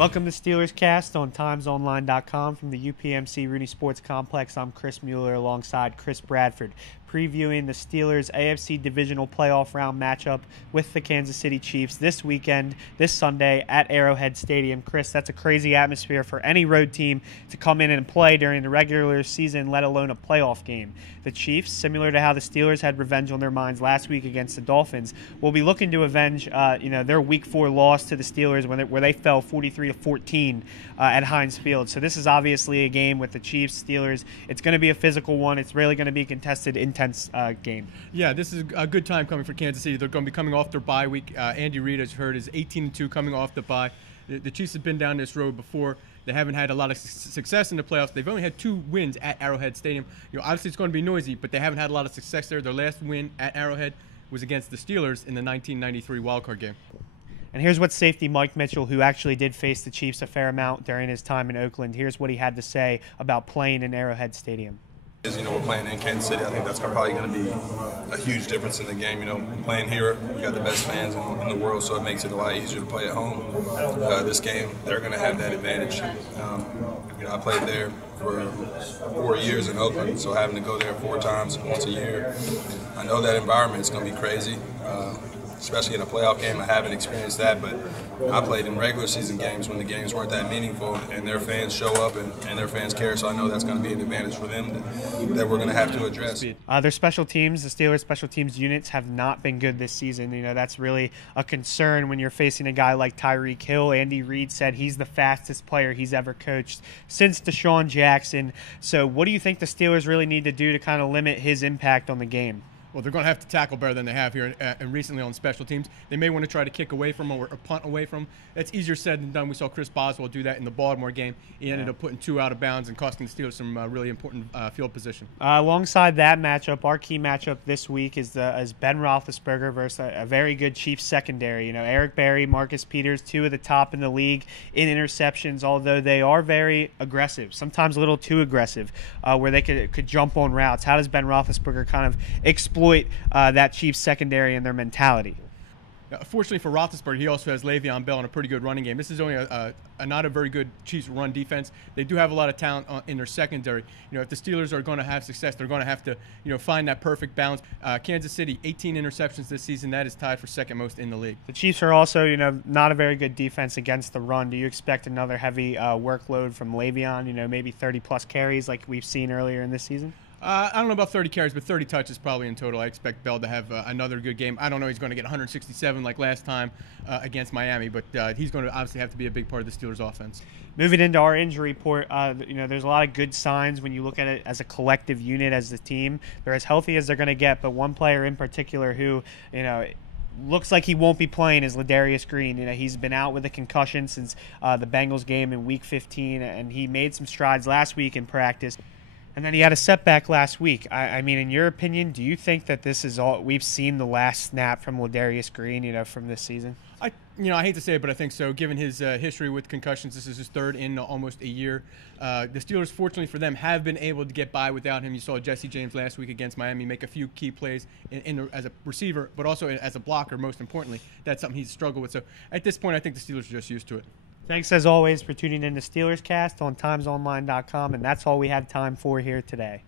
Welcome to Steelers Cast on timesonline.com from the UPMC Rooney Sports Complex. I'm Chris Mueller alongside Chris Bradford, previewing the Steelers' AFC Divisional playoff round matchup with the Kansas City Chiefs this weekend, this Sunday at Arrowhead Stadium. Chris, that's a crazy atmosphere for any road team to come in and play during the regular season, let alone a playoff game. The Chiefs, similar to how the Steelers had revenge on their minds last week against the Dolphins, will be looking to avenge their Week 4 loss to the Steelers where they fell 43-14 at Heinz Field. So this is obviously a game with the Chiefs, Steelers. It's going to be a physical one. It's really going to be a contested, intense game. Yeah, this is a good time coming for Kansas City. They're going to be coming off their bye week. Andy Reid, as you heard, is 18-2 coming off the bye. The Chiefs have been down this road before. They haven't had a lot of success in the playoffs. They've only had 2 wins at Arrowhead Stadium. Obviously it's going to be noisy, but they haven't had a lot of success there. Their last win at Arrowhead was against the Steelers in the 1993 wildcard game. And here's what safety Mike Mitchell, who actually did face the Chiefs a fair amount during his time in Oakland, here's what he had to say about playing in Arrowhead Stadium. We're playing in Kansas City. I think that's probably going to be a huge difference in the game. Playing here, we got the best fans in the world, so it makes it a lot easier to play at home. This game, they're going to have that advantage. I played there for 4 years in Oakland, so having to go there 4 times once a year, I know that environment is going to be crazy. Especially in a playoff game, I haven't experienced that, but I played in regular season games when the games weren't that meaningful, and their fans show up and their fans care, so I know that's going to be an advantage for them that we're going to have to address. Their special teams, the Steelers' special teams units, have not been good this season. That's really a concern when you're facing a guy like Tyreek Hill. Andy Reid said he's the fastest player he's ever coached since Deshaun Jackson. So what do you think the Steelers really need to do to kind of limit his impact on the game? Well, they're going to have to tackle better than they have here and recently on special teams. They may want to try to kick away from or punt away from. It's easier said than done. We saw Chris Boswell do that in the Baltimore game. He ended up putting 2 out of bounds and costing the Steelers some really important field position. Alongside that matchup, our key matchup this week is Ben Roethlisberger versus a very good Chiefs secondary. Eric Berry, Marcus Peters, 2 of the top in the league in interceptions, although they are very aggressive, sometimes a little too aggressive, where they could jump on routes. How does Ben Roethlisberger kind of exploit that Chiefs secondary and their mentality? Fortunately for Roethlisberger, he also has Le'Veon Bell in a pretty good running game. This is only not a very good Chiefs run defense. They do have a lot of talent in their secondary. If the Steelers are going to have success, they're going to have to find that perfect balance. Kansas City, 18 interceptions this season. That is tied for second most in the league. The Chiefs are also not a very good defense against the run. Do you expect another heavy workload from Le'Veon? Maybe 30-plus carries like we've seen earlier in this season? I don't know about 30 carries, but 30 touches probably in total. I expect Bell to have another good game. I don't know he's going to get 167 like last time against Miami, but he's going to obviously have to be a big part of the Steelers' offense. Moving into our injury report, there's a lot of good signs when you look at it as a collective unit, as the team. They're as healthy as they're going to get, but one player in particular who, looks like he won't be playing is Ladarius Green. He's been out with a concussion since the Bengals game in Week 15, and he made some strides last week in practice. And then he had a setback last week. I mean, in your opinion, do you think that this is all we've seen the last snap from Ladarius Green, from this season? I hate to say it, but I think so. Given his history with concussions, this is his 3rd in almost a year. The Steelers, fortunately for them, have been able to get by without him. You saw Jesse James last week against Miami make a few key plays as a receiver, but also as a blocker, most importantly. That's something he's struggled with. So at this point, I think the Steelers are just used to it. Thanks, as always, for tuning in to Steelers Cast on timesonline.com, and that's all we have time for here today.